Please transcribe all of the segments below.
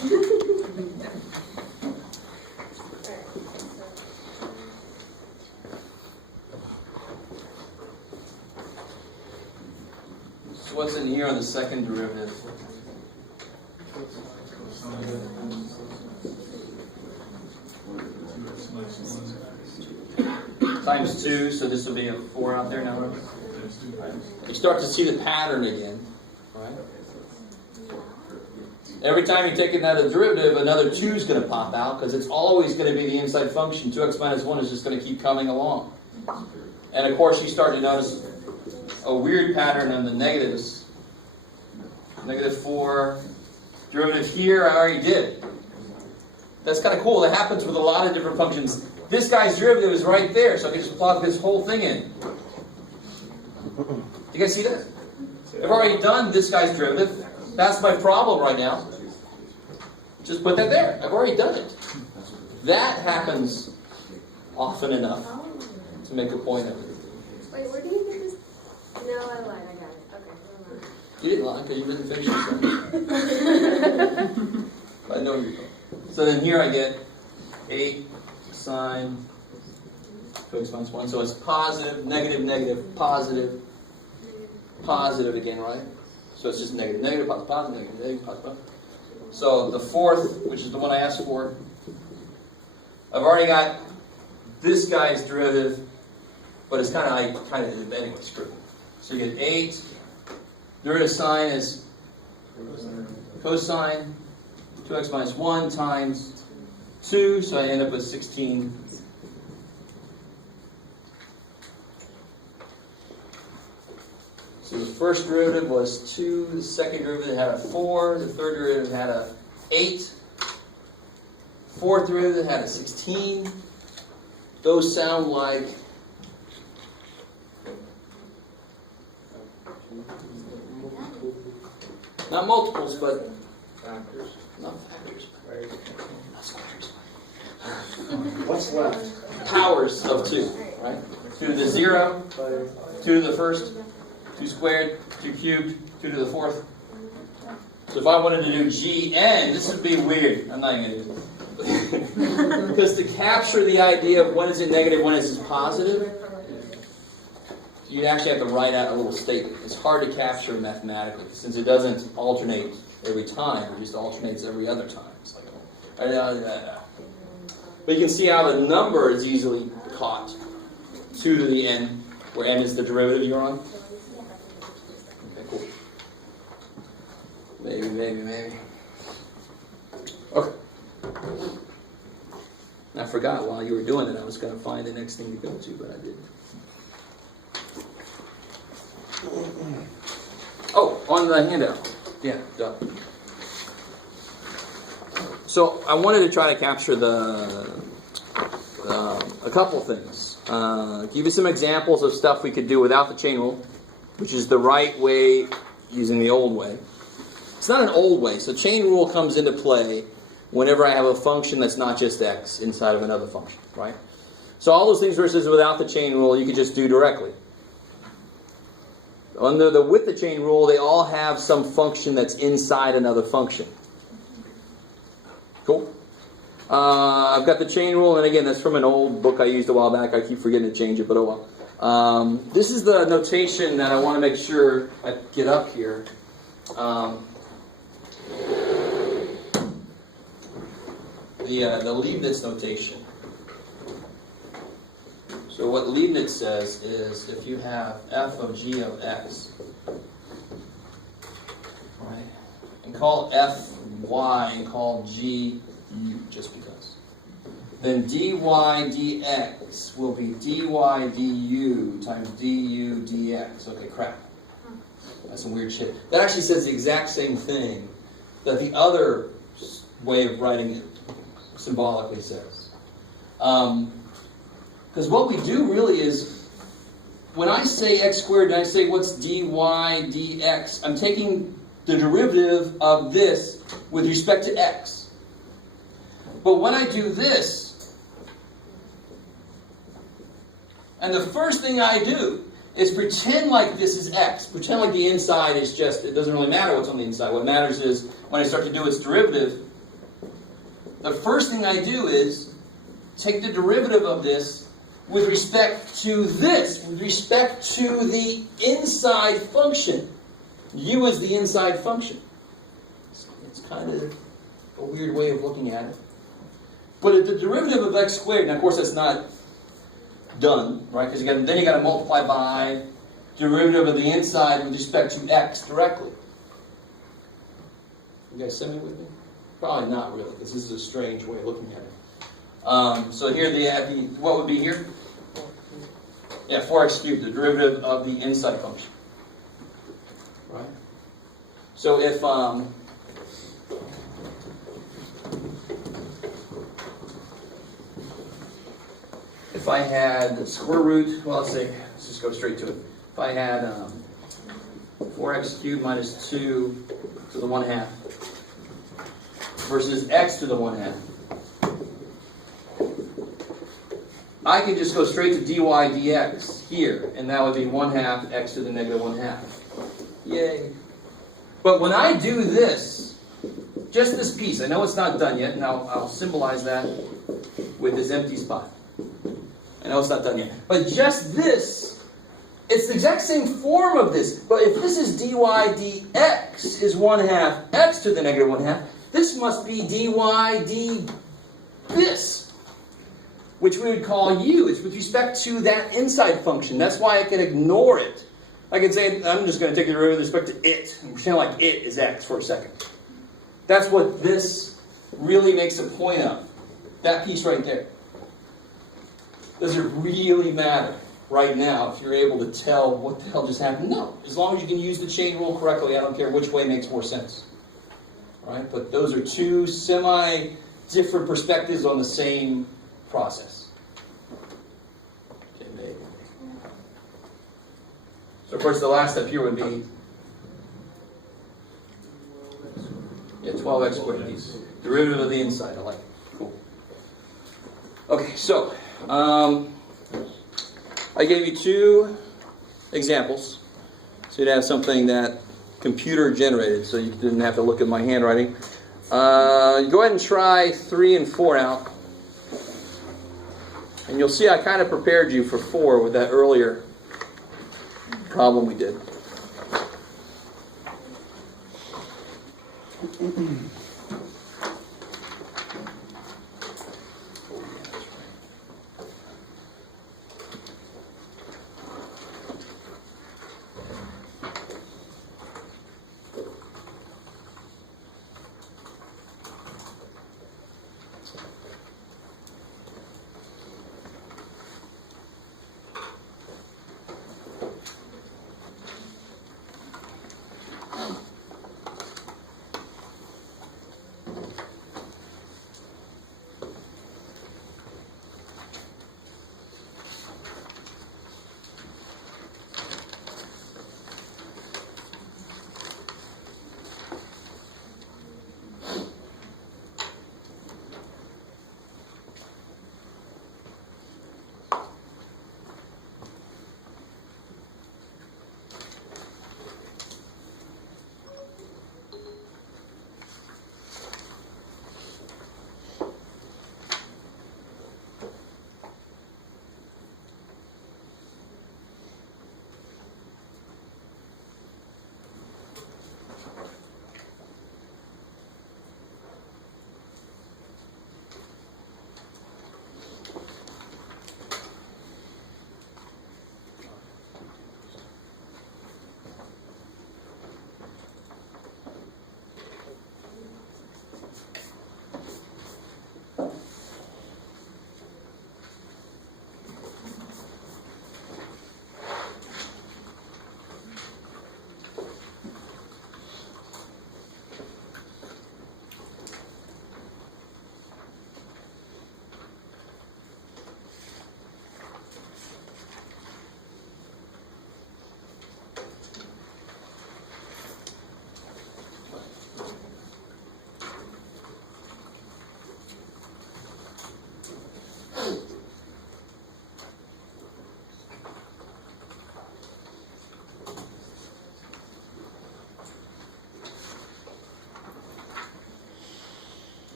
So what's in here on the second derivative? Times 2, so this will be a 4 out there now. Right? You start to see the pattern again. Right? Every time you take another derivative, another 2 is going to pop out because it's always going to be the inside function. 2x minus 1 is just going to keep coming along. And of course, you start to notice a weird pattern on the negatives. Negative 4. Derivative here, I already did. That's kind of cool. That happens with a lot of different functions. This guy's derivative is right there, so I can just plug this whole thing in. You guys see that? I've already done this guy's derivative. That's my problem right now. Just put that there. I've already done it. That happens often enough to make a point of it. Wait, where do you get this? No, I lied. I got it. Okay, never mind. You didn't lie because you didn't finish your sentence. I know you don't. So then here I get 8 sine 2x minus 1. So it's positive, negative, negative, positive, positive again, right? So it's just negative, negative, positive, positive, negative, negative, positive. So the fourth, which is the one I asked for, I've already got this guy's derivative, but it's kind of anyway, screw it. So you get 8. Derivative sign is cosine 2x minus 1 times 2, so I end up with 16. So the first derivative was 2, the second derivative had a 4, the third derivative had a 8, fourth derivative had a 16. Those sound like not multiples, but Factors. not factors. Not squares. What's left? Powers of 2, right? 2 to the 0, 2 to the first, 2 squared, 2 cubed, 2 to the fourth. So if I wanted to do Gn, this would be weird. I'm not even going to do it. Because to capture the idea of when is it negative, when is it positive, you actually have to write out a little statement. It's hard to capture mathematically since it doesn't alternate every time. It just alternates every other time. It's like, but you can see how the number is easily caught. 2 to the n, where n is the derivative you're on. Okay, cool. Maybe. Okay. I forgot while you were doing it, I was going to find the next thing to go to, but I didn't. Oh, on the handout. Yeah, duh. So I wanted to try to capture a couple things. Give you some examples of stuff we could do without the chain rule, which is the right way using the old way. It's not an old way. So chain rule comes into play whenever I have a function that's not just x inside of another function, right? So all those things versus without the chain rule, you could just do directly. Under the with the chain rule, they all have some function that's inside another function. Cool? I've got the chain rule, and again, that's from an old book I used a while back. I keep forgetting to change it, but oh well. This is the notation that I want to make sure I get up here. The Leibniz notation. So what Leibniz says is if you have f of g of x, right, and call f y and call g u just because, then dy dx will be dy du times du dx. Okay, crap. That's some weird shit. That actually says the exact same thing that the other way of writing it symbolically says. Because what we do really is, when I say x squared and I say what's dy dx, I'm taking the derivative of this with respect to x. But when I do this, and the first thing I do is pretend like this is x. Pretend like the inside is just, it doesn't really matter what's on the inside. What matters is when I start to do its derivative, the first thing I do is take the derivative of this with respect to this, with respect to the inside function. U is the inside function. It's kind of a weird way of looking at it. But at the derivative of x squared, now of course that's not done, right? Because then you got to multiply by derivative of the inside with respect to x directly. You guys semi with me? Probably not really, because this is a strange way of looking at it. So here what would be here? Yeah, 4x cubed, the derivative of the inside function. Right? So if I had the square root, well, let's just go straight to it. If I had 4x cubed minus 2 to the 1/2 versus x to the 1/2, I can just go straight to dy dx here, and that would be 1/2 x to the negative 1/2. Yay. But when I do this, just this piece, I know it's not done yet, and I'll symbolize that with this empty spot. I know it's not done yet. But just this, it's the exact same form of this. But if this is dy dx is 1/2 x to the negative 1/2, this must be dy d this, which we would call u. It's with respect to that inside function. That's why I can ignore it. I can say, I'm just going to take the derivative with respect to it, and pretend like it is x for a second. That's what this really makes a point of. That piece right there. Does it really matter right now if you're able to tell what the hell just happened? No. As long as you can use the chain rule correctly, I don't care which way makes more sense. All right? But those are two semi-different perspectives on the same process. Okay, so of course the last step here would be 12x squared piece. Derivative of the inside. I like it. Cool. Okay, so I gave you two examples. So you'd have something that computer generated, so you didn't have to look at my handwriting. Go ahead and try 3 and 4 out. And you'll see I kind of prepared you for 4 with that earlier problem we did.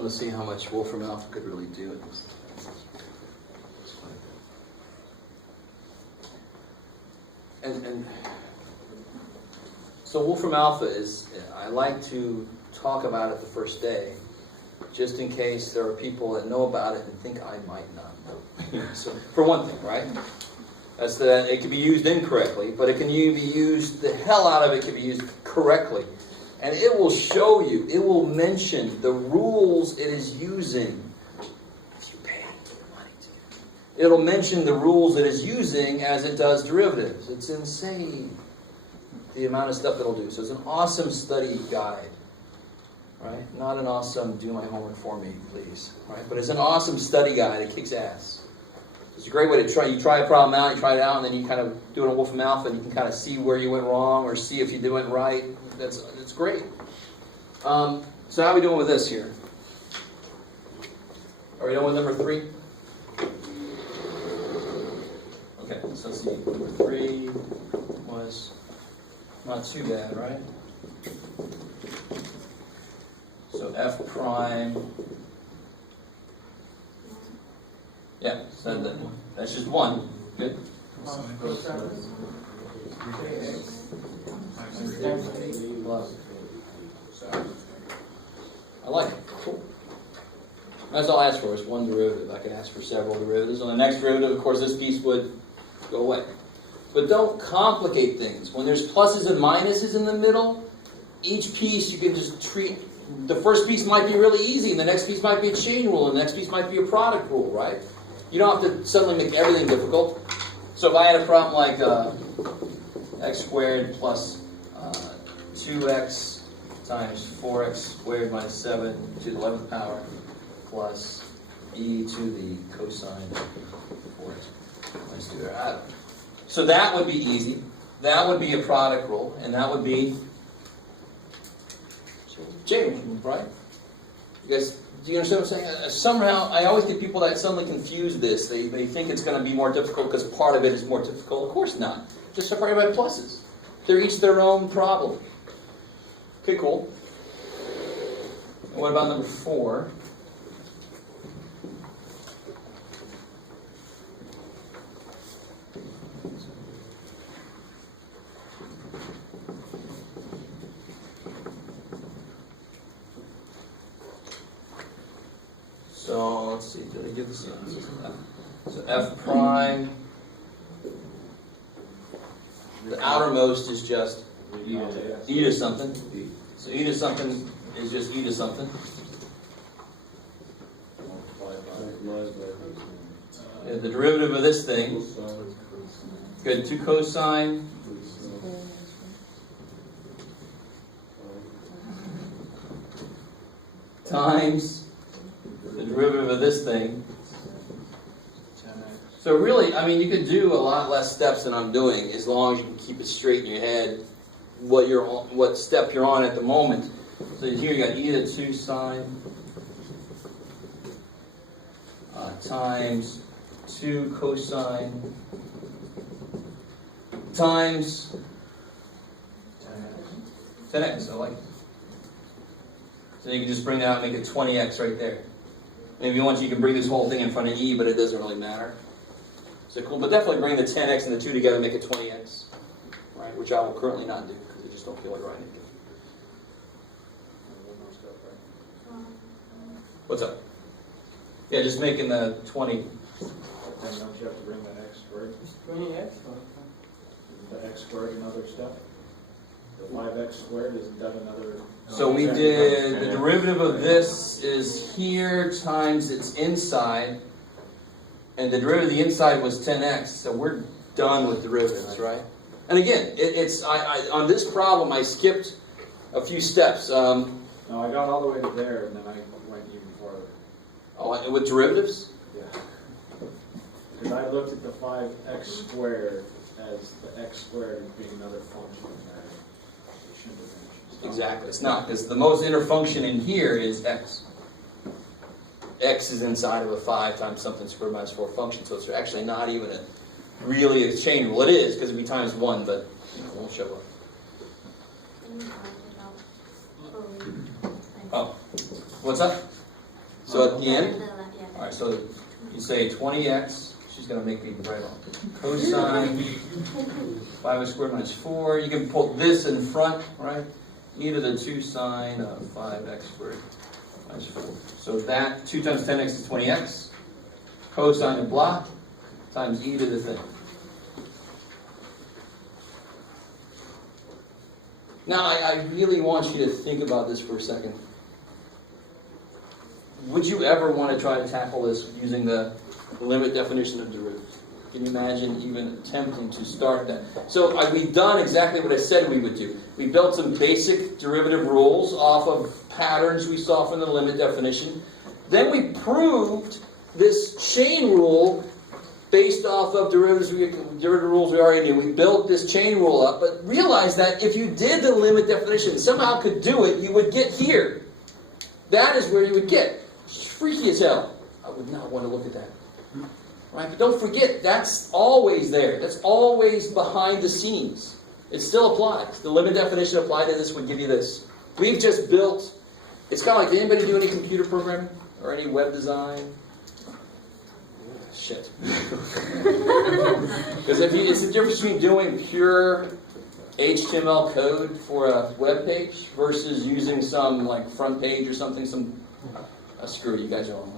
want to see how much Wolfram Alpha could really do it. And so Wolfram Alpha is, I like to talk about it the first day, just in case there are people that know about it and think I might not know. So, for one thing, right? That's that it can be used incorrectly, but it can be used, the hell out of it can be used correctly. And it will show you, it will mention the rules it is using. It'll mention the rules it is using as it does derivatives. It's insane, the amount of stuff it'll do. So it's an awesome study guide. Right? Not an awesome do my homework for me, please. Right? But it's an awesome study guide. It kicks ass. It's a great way to try. You try a problem out, you try it out, and then you kind of do it in Wolfram Alpha, and you can kind of see where you went wrong or see if you did it right. It's great. So how are we doing with this here? Are we done with number 3? Okay, so let's see. Number 3 was not too bad, right? So F prime. Yeah, so that's just 1. Good. I like it. Cool. That's all I ask for is 1 derivative. I can ask for several derivatives. On the next derivative, of course, this piece would go away. But don't complicate things. When there's pluses and minuses in the middle, each piece you can just treat. The first piece might be really easy, and the next piece might be a chain rule, and the next piece might be a product rule, right? You don't have to suddenly make everything difficult. So if I had a problem like x squared plus 2x times 4x squared minus 7 to the 11th power plus e to the cosine of 4x minus 2. So that would be easy. That would be a product rule, and that would be chain rule, right? You guys, do you understand what I'm saying? Somehow, I always get people that suddenly confuse this. They think it's going to be more difficult because part of it is more difficult. Of course not. Just separate by pluses. They're each their own problem. Okay, cool. And what about number 4? So let's see, did I give this? So F prime. The outermost is just e to something. So e to something is just e to something. The derivative of this thing. Good, 2 cosine. Times the derivative of this thing. So really, I mean, you could do a lot less steps than I'm doing as long as you can keep it straight in your head what step you're on at the moment. So here you got e to 2 sine times 2 cosine times 10x. I like it. So you can just bring that out and make it 20x right there. Maybe once you can bring this whole thing in front of e, but it doesn't really matter. So cool, but definitely bring the 10x and the 2 together and make it 20x, right? Which I will currently not do because I just don't feel like writing it. What's up? Yeah, just making the 20. Then don't you have to bring that x squared? 20x? The x squared another step? The 5x squared, isn't that another? So we did, the derivative of this is here times its inside, and the derivative of the inside was 10x, so we're done with derivatives, right? And again, on this problem, I skipped a few steps. No, I got all the way to there, and then I went even farther. Oh, with derivatives? Yeah. Because I looked at the 5x squared as the x squared as being another function there. It shouldn't have been. Exactly, it's not, because the most inner function in here is x. X is inside of a 5 times something squared minus 4 function, so it's actually not even really a chain rule. It is, because it'd be times 1, but it won't show up. Oh, what's up? So at the end, Yeah. all right, so you say 20x, she's going to make me write on cosine 5x squared minus 4. You can put this in front, right? E to the 2 sine of 5x squared minus 4. So that 2 times 10x is 20x, cosine of blah, times e to the thing. Now, I really want you to think about this for a second. Would you ever want to try to tackle this using the limit definition of derivatives? Can you imagine even attempting to start that? So we've done exactly what I said we would do. We built some basic derivative rules off of patterns we saw from the limit definition. Then we proved this chain rule based off of derivative rules we already knew. We built this chain rule up, but realized that if you did the limit definition, somehow could do it, you would get here. That is where you would get. It's freaky as hell. I would not want to look at that. Right? But don't forget, that's always there. That's always behind the scenes. It still applies. The limit definition applied to this would give you this. We've just built, it's kind of like, did anybody do any computer programming? Or any web design? Shit. Because it's the difference between doing pure HTML code for a web page versus using some like front page or something, screw it, you guys are all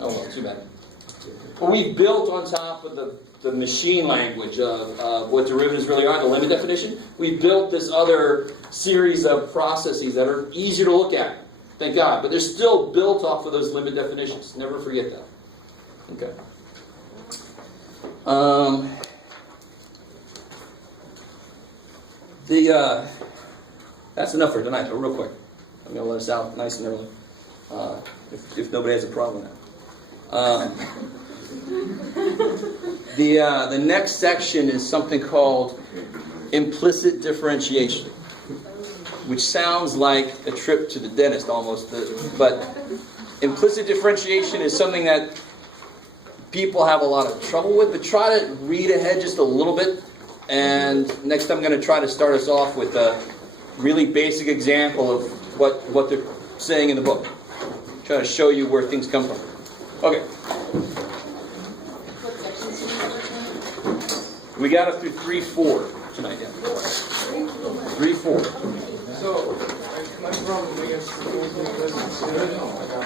oh well, too bad. But we built on top of the machine language of what derivatives really are, the limit definition. We built this other series of processes that are easier to look at, thank God. But they're still built off of those limit definitions. Never forget that. Okay. That's enough for tonight, but real quick. I'm going to let us out nice and early. If nobody has a problem with that. The next section is something called implicit differentiation, which sounds like a trip to the dentist almost, but implicit differentiation is something that people have a lot of trouble with, but try to read ahead just a little bit, and next I'm going to try to start us off with a really basic example of what they're saying in the book. Try to show you where things come from. Okay. We got up through 3-4 tonight, yeah. 3-4. So, my problem, I guess,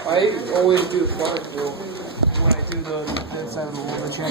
I always do the product rule when I do the inside of the wall.